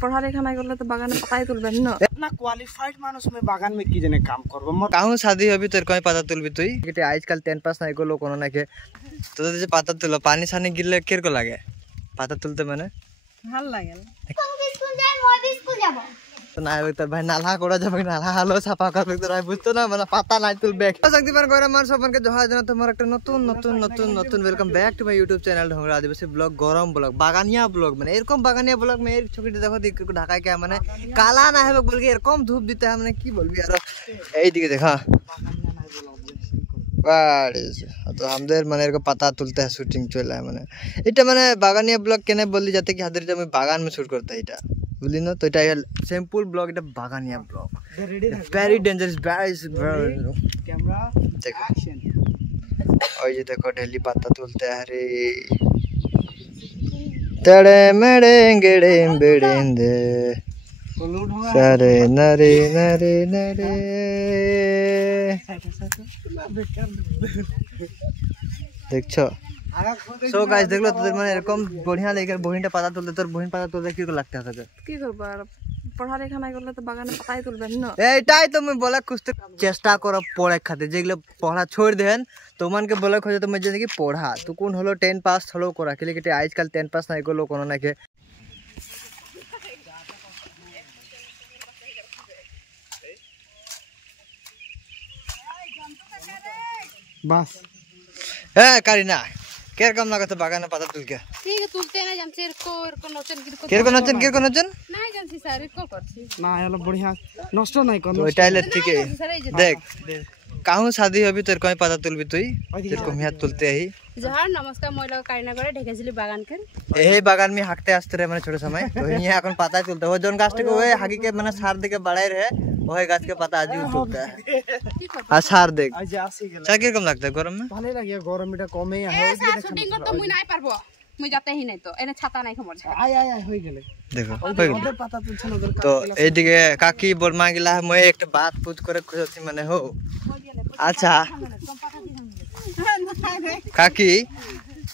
पढ़ा लिखा नहीं करले तो बागान में पता ही तुलबे न इतना क्वालिफाइड मानुस में बागान में की जने काम करबो काहू शादी होबी तोर कोई पता तुलबी तुई कि आजकल 10 पास नहीं को लोग कोनो ना के तो जे पता तुलो पानी सानी गिरले केर को लागे पता तुलते माने ভাল लागेल स्कूल जाए मोय भी स्कूल जाबो तो ना तो भाई नाला कोड़ा जब नाला हालो छापा कर तो राय बुझतो ना माने पता नहीं तुल बैक शक्तिमान गौरव मान सबन के जहाज ना तुम्हारा एक नतुन नतुन नतुन नतुन welcome back to my YouTube channel ढोंगरा आदिवासी ब्लॉग गरम ब्लॉग बागानिया ब्लॉग माने এরকম বাগানিয়া ব্লগ में एक छोटी देखो देख को ढाका के माने काला ना है बोल के এরকম धूप देते है माने की बोलबी यार এই দিকে देखा तो हमদের মানে এরকম पता तुलते है शूटिंग चल है माने এটা মানে বাগানিয়া ব্লগ কেনে বললি যাতে কি হাদের আমি বাগান में शूट करता এটা বুঝলি না তো এটা সিম্পল ব্লগ এটা বাগানিয়া blog very dangerous camera action और ये देखो डेली पत्ता तुलते हैं रे तड़े मेड़े गेड़े बेड़ेंदे सारे नरे नरे नरे देखो सो गाइस देख लो তোদের মানে এরকম बढ़िया लेकर বহিনটা পাতা তুলতে তোর বহিন পাতা তুলতে কি লাগতে থাকে কি করব আর পড়া লিখা নাই করলে তো বাগানে পতা ही तुलबे न এইটাই তো আমি বলা খুঁজতে চেষ্টা করো পড়ে খাতে যেগুলো পড়া छोड़ देन তোমানকে বলা খোঁজে তুমি যে কি পড়া তো কোন হলো 10 পাস হলো করা কি লিখতে আজকাল 10 পাস নাই করলো কোন না কে बस ए करीना केर कम लागत बागाने पता तुल के ठीक है तुलते ना जमसेर को नचन केर को नचन नहीं जानसी सर को करছি ना हलो बढ़िया नष्ट नहीं कर तो टाइले ठीक है देख काहू शादी होबी तोर कोई पता तुलबी तुई तेर को मिया तुलते ही जहार नमस्कार মহিলা কারিনা করে ঢেকেছিলি বাগান के এই বাগান में হাঁকতে আসতে রে মানে ছোট समय तो ये এখন পাতা তুলতে हो जोन गाछ के ओए हाकी के মানে सार दिके बढ़ाई रहे ओए गाछ के पता आज तुलता है आ सार देख आज आसी गेल चाकी कम लगता है गरम में ভালো লাগে গরম এটা কমই এ স্যার শুটিং করতে মুই নাই পারবো মুই যাতে হি নাই তো এনে ছাতা নাই খমর आय आय आय হই গেলে देखो ওদের পাতা তুলছেন ওদের तो এইদিকে কাকি বলমা গিলা মই একটা বাত পুছ করে খুঁজছি মানে हो अच्छा काकी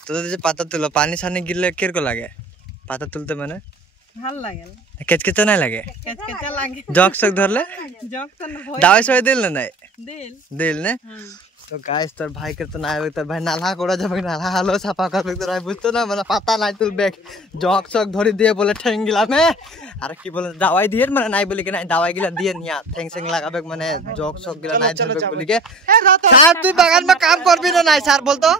तो जे पाता तुलो पानी सानी गिरले केर को लागे पाता तुलते माने ভাল लागेल केचकेचा नहीं लागे केचकेचा लागे जॉक सक धरले जॉक तो न दवाई सवाई दिल ना दिल दिल ने तो गाइस तोर भाई के तो ना आवे तोर भाई नाला कोड़ा जब नाला हालो छापा कर तो राय बुझतो ना माने पता नहीं तुल बैक जॉक सक धरी दिए बोले ठेंगिला में अरे की बोले दवाई दिए माने नहीं बोले के नहीं दवाई गिला दिए निया ठेंग सेंग लगाबे माने जॉक सक गिला नहीं धरबे बोली के सार तू बागान में काम करबी ना नहीं सार बोलतो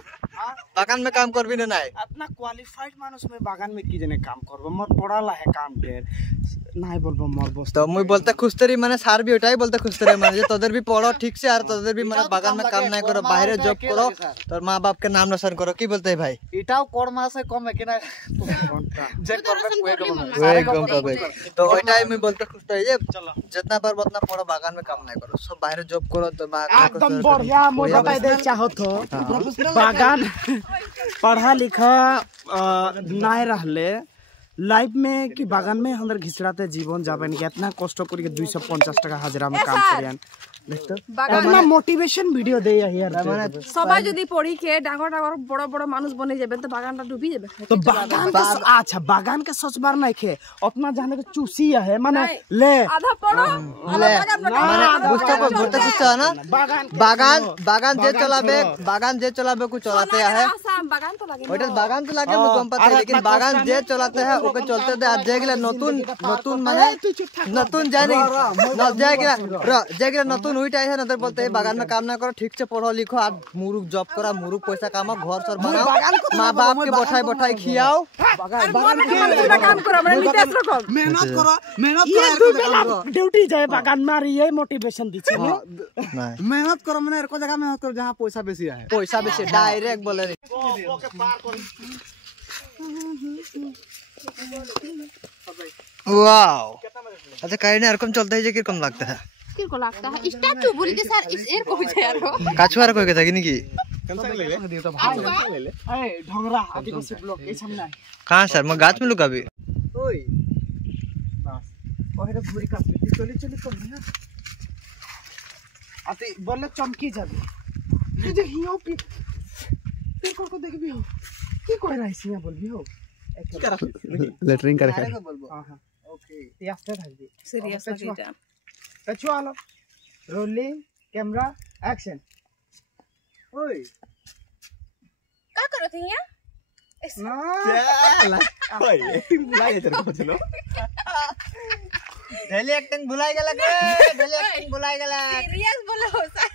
बागान में काम करबी ना नहीं अपना क्वालिफाइड मानुस में बागान में की जने काम करबो मोर पढ़ाला है काम ढेर नहीं बोलबो मोर बस तो मुई बोलते खुशतरी माने सार भी उठाई बोलते खुशतरी माने जे तोदर भी पढ़ो ठीक से और तोदर भी माने बागान में काम नहीं करो बाहर जॉब करो तोर मां बाप के नाम रोशन करो की बोलते है भाई इटाও কর্মা से कम है कि ना जे करबे वे कम करबे तो ओइटाई मैं बोलते खुशतरी जे जितना पर उतना पढ़ो बागान में काम नहीं करो सब बाहर जॉब करो तो एकदम बढ़िया मोय बताई दे चाहो तो बागान पढ़ा लिखा नहीं रहले लाइफ में कि बागान में हमर घिसड़ाते जीवन जाबे नहीं इतना कष्ट करके 250 टाका हाजिरा में काम करियन देखतो अपना मोटिवेशन वीडियो दे यार মানে সবাই যদি পড়ি কে ডাঙর ডাঙর বড় বড় মানুষ বনে যাবে তো বাগানটা ডুবি যাবে तो बागान का अच्छा बागान के सोच बार नहीं खे अपना जाने के चूसी है माने ले आधा पढ़ो ले माने बुझता को बोलते कुछ ना बागान बागान जे चलाबे कुछ चलाते है बागान तो लगे ओटा बागान तो लागे मैं कम पता है लेकिन बागान जे चलाते हैं ओके चलते दे आज जेगला नतुन माने नतुन जाने न जेगला नतुन हुई है नतर बोलते हैं बागान में काम ना करो ठीक से पढ़ो लिखो और मुरुक जॉब करा मुरुक पैसा कमाओ घर सर बनाओ मां बाप के बैठाई खियाओ बागान काम करो हमरे नितेश रखो मेहनत करो ड्यूटी जाए बागान में ये मोटिवेशन दीछे मेहनत करो मैंने एको जगह मेहनत करो जहां पैसा बेसी है पैसा बेसी डायरेक्ट बोले ओके पार कर वाओ अच्छा काइने एरकम चलता है जे किरकम लगता है किरको लगता है स्टैचू बोली दे सर इस एर को हो जाए यारो काछुआर कोई के था कि नहीं ले ले ए ढंगरा आदिवासी ब्लॉक ए सामने कहां सर मैं गाछ में लुका भी ओए बस ओहेरे भूरी का चली कर ना आते बोले चमकी जाबे तुझे हियो पी फिर को देखबी हो की कोई राइसिया बोलबी हो लेटरिंग करे हां हां ওকে ইয়াসতে থাকবি সিরিয়াস লাগি এটা চলো রোলিং ক্যামেরা অ্যাকশন ওই का करो थे यहाँ না ওই একটিং ভুলাই যেতে বলছিল ডেলি একটিং ভুলাই গেল सीरियस बोलो सर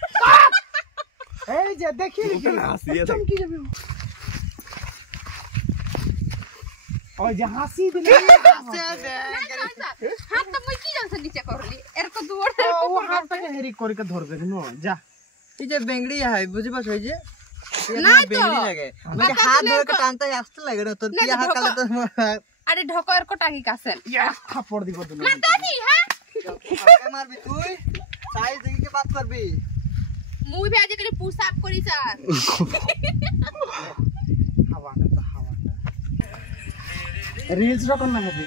এই যে দেখি চমকি যাবে ওই যে হাসি দিলে हाथ तो मुझे की जान से नीचे कर ली एर को दूर ও হাতটাকে হেরি করে ধরবে নো যা এই যে বেঙ্গড়ি হয় বুঝি পাস হই যে না তো বেঙ্গড়ি লাগে মানে হাত ধরে কে টানতে আসতে লাগে না তোর কি হাত কালে তো अरे ढोको एर को टाकी कासेल ইয়া থাপড় দিব দুনো ना दादी हां কাকে মারবি তুই সাইজ দেখি কে বাত করবি মুই ভি আজ করে পুশ আপ করি স্যার হাওয়াটা রিলস রকম না হবে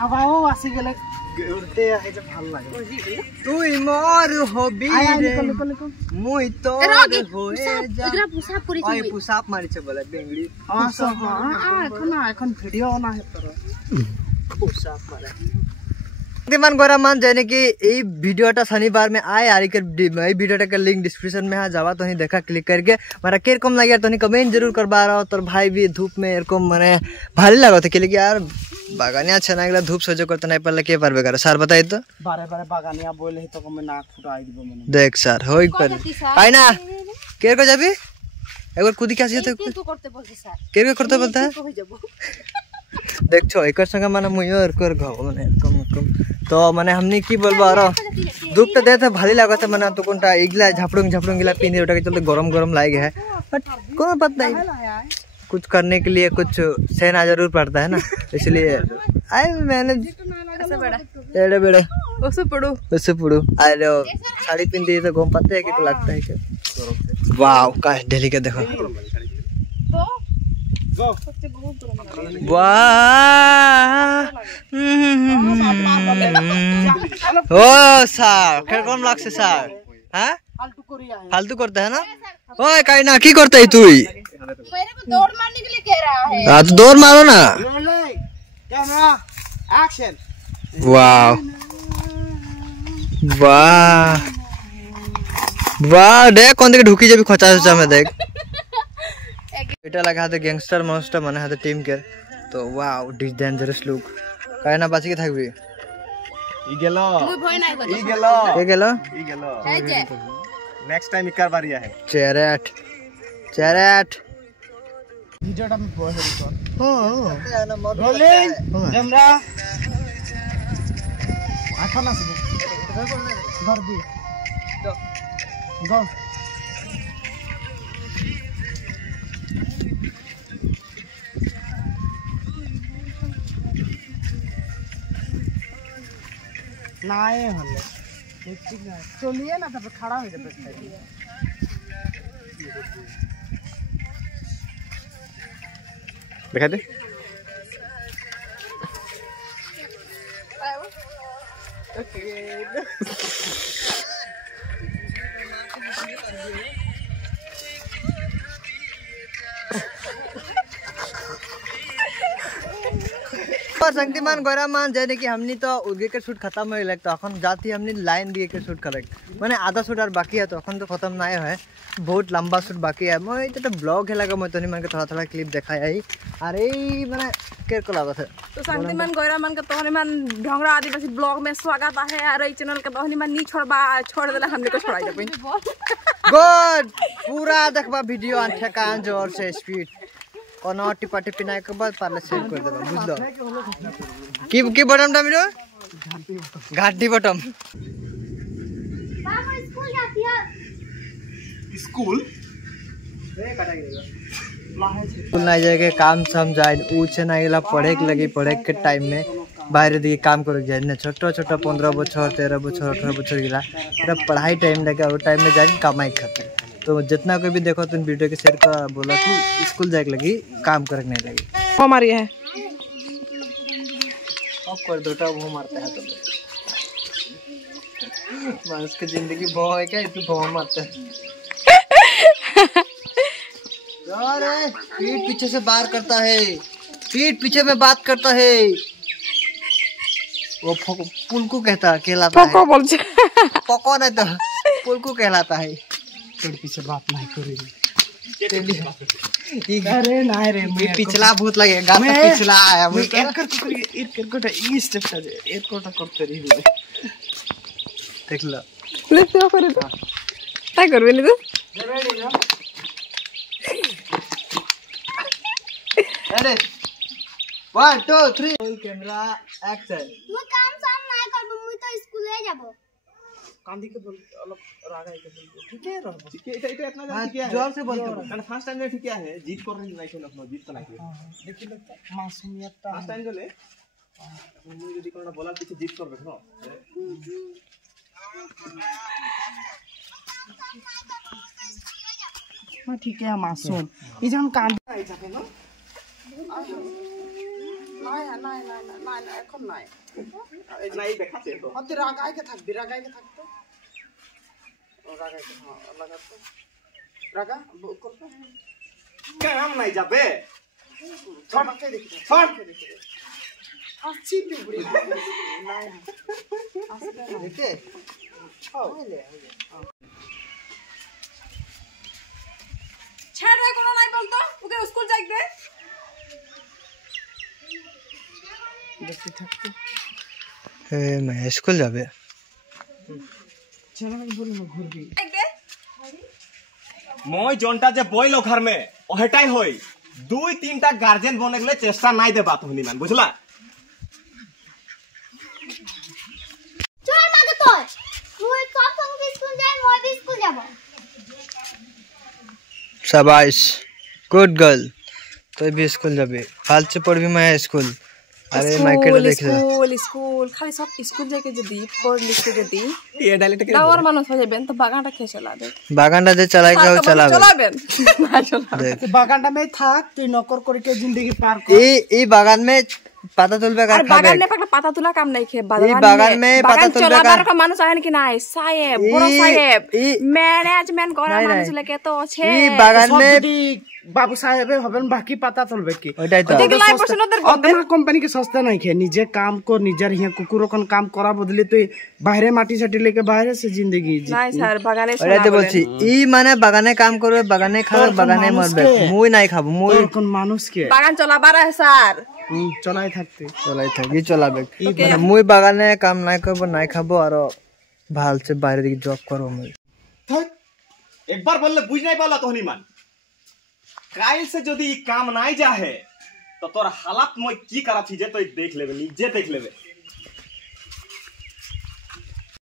হাওয়াও আসি গেলে উড়তে আইতে ভালো লাগে তুই মোর হবি রে মুই তোর হয়ে যা এগুলা পুশ আপ করি ওই পুশআপ মারিছে বলে বেঙ্গড়ি এখন ভিডিও না হেতর पुशअप मारा दिमान गोरा मान जाने कि ये वीडियोटा शनिवार में आए यार के वीडियोटा का लिंक डिस्क्रिप्शन में जावा तो देखा क्लिक करके मारा केरकम लगे तो कमेंट जरूर करवा रहा हो तोर भाई भी धूप में एरकम माने भारी लागो थे कि यार बागानिया छना गला धूप सजो करते नहीं पड़ले के पारबे करे सर बताई तो बारे बारे बागानिया बोले तो मैं नाक फुटाई दिबो मने देख सर होई पर आई ना केर को जाबी एक बार कूदी के आसी तो तू करते बोलते सर केर को करते बोलता है हो जाबो देखो एकर संग माने मुइयो एकर घाव माने कम तो माने हमनी की बोलबो आरो धूप तो देते भारी लागत माने तो कोनटा इगला झापड़ुंग गिला पिंदे उठा के चलते गरम लागे है बट कोनो बात नहीं कुछ करने के लिए कुछ सहना जरूर पड़ता है ना इसलिए आई मैंने एड़े बेड़े ओसे पड़ो अरे साड़ी पिंदी तो घूम पाते है कि लगता है कि वाओ का दिल्ली के देखो वाह ओ सर কেমন লাগছে স্যার হ্যাঁ फालतू करते है ना ओए काई ना की करते है तू मेरे को दौड़ मारने के लिए कह रहा है हां तो दौड़ मारो ना कैमरा एक्शन वाह वाह वाह देख कौन देख ढुकी जब खचा सोचा में देख এটা লাগা হাতে গ্যাংস্টার মনস্টার মানে হাতে টিম কেয়ার তো ওয়াও ডিস ডেঞ্জারাস লুক কাই না বাঁচি কে থাকবি ই গেল मुई भय নাই করি ই গেল কে গেল এই যে नेक्स्ट टाइम इकार बारिया है चैरेट ভিডিওটা আমি পড়ে দিছি रोलिंग রোলিং ক্যামেরা এখন আসবে ধর দি গো নাই হলে ঠিক না চলিয়ে না তারপর খাড়া হয়ে যাবে दिखा दे और शक्तिमान गौरामान जाने कि हमनी तो उगे के शूट खत्म हो लगता এখন जाती हमनी लाइन दिए के शूट करेक्ट माने आधा शूट और बाकी है तो এখন तो खत्म ना है बहुत लंबा शूट बाकी है मैं तो ब्लॉग है लगा मैं तो नहीं मन के थोड़ा क्लिप दिखाया ही अरे माने केर को लागत है तो शांतिमान गौरामान का तोहनीमान ढोंगरा आदिवासी ब्लॉग में स्वागत है और ई चैनल के तोहनीमान नी छोड़ देला हमने को छोड़ाई देबे गुड पूरा देखबा वीडियो आन ठेकान जोर से स्पीड कोनो टिपा टिपी ना के बाद पाले सेव कर देबा बुझलो की बटन टा मिलो घाटी बटन पापा स्कूल जाती है स्कूल स्कूल ना जाके काम सम जाए ऊचे ना गेला पढ़े के लगी पढ़े के टाइम में बाहर दिए काम कर जाए ना छोटा छोटा 15 बछर 13 बछर 18 बछर गिला पूरा पढ़ाई टाइम लगे और टाइम में जाके कमाई खाते तो जितना कोई भी देखो तुम वीडियो के शेयर कर बोला तू स्कूल जाके लगी काम करने लगी हमारी है अब कर दोटा वो मारता है तो मानुष की जिंदगी भाव है क्या इतने भाव मारता है अरे पीठ पीछे से बात करता है पीठ पीछे में बात करता है वो पुलकू कहता कहलाता है पको नहीं तो पुलकू कहलाता है तेरे पीछे बात नहीं करेगी अरे नहीं रे मैं पिछला भूत लगेगा तो पिछला आया भूत एयरकोट ई स्टेप से एयरकोट करते रही देख लो काय करबे नी तू अरे 1 2 3 कैमरा एक्शन मैं काम साम नहीं करबो मैं तो स्कूले जाबो कांदी के बोल अलग रागा के बोल ठीक है रहबो ठीक है এটা इतना ठीक है जोर से बोलते हो কারণ ফার্স্ট টাইম ঠিক है জিত করে নাই শুন আপনি জিত তো নাই देखिए मासूमियत ফার্স্ট টাইম গলে মুই যদি কোন বলার কিছু জিত করবে না हां ठीक है मासूम ई जन कांदी आई जाके ना নাই নাই নাই নাই নাই এখন নাই নাই দেখাতে তো अब रागाय के থাকবি রাগায় কে থাকতো ও রাগায় কে हां লাগা তো রাগা করতে কাম নাই যাবে छोड़ के देखी छोड़ अच्छी टुकड़ी নাই देखे छेड़ दे कोनो নাই বলতো ওকে স্কুল যাই দে देखी থাকতো ए मैं स्कूल जाबे चला बोल ना घुरबी যাই দে মই জনটা যে বইল ঘর মে ওহেটাই হই দুই তিনটা গার্জিয়ান বনে গেলে চেষ্টা নাই দে বাত হনি মান বুঝলা चल मागे तो मैं सब संग स्कूल जाए मैं भी स्कूल जाबो शाबाश गुड गर्ल तो भी स्कूल जाबे हाल से पढ़ भी मैं स्कूल अरे माइकल देख ले স্কুল স্কুল খালি সব স্কুল যাকে যদি পড় লিখতে যদি এ ডাইলেক্ট দাওয়ার মানুষ হয়ে যাবেন তো বাগানটা খেয়ে চলা দে बागानটা যে চালাएगा वो चलावे চলাবেন না চলা देख बागानটা में থাক তুই নকর করে কে जिंदगी पार कर ई बागान में पाता तुलबे আর कर বাগান खाबे নে পাকলা পাতা তুলা কাম নাই খে বাগান মে পাতা তুলবে চলাবার কা মানুষ আহেন কি নাই সাহেব বড় সাহেব ই- ম্যানেজমেন্ট করা নাই, নাই। মানুষ লাগে তো আছে ई बागान में बाबू साहेब हबेन बाकी पता चलबे की ওইটাই তো দেখি লাইভ पर्सन ওদের অতনা কোম্পানি के सस्ता नहीं खे निजे काम को निजर हिया कुकुरो कन काम करा बदली तो बाहरे माटी साटी लेके बाहरे से जिंदगी जी নাই স্যার বাগানে ওইটাই তো বলছি ই মানে বাগানে কাম করবে বাগানে খাবে বাগানে মরবে মুই নাই খাবো মুই কোন মানুষ के বাগান চলাবার স্যার চলাই থাকতে চলাই থাকি চলাবে মানে মুই বাগানে কাম নাই করব নাই খাবো আর ভাল সে বাইরে দিকে জব করব মুই একবার বললে বুঝ নাই পালা তো হনি মান কাইল से যদি ই কাম নাই যাহে তো তোর হালাত মই কি করা থি যে তুই দেখ लेबे নিজে দেখ लेबे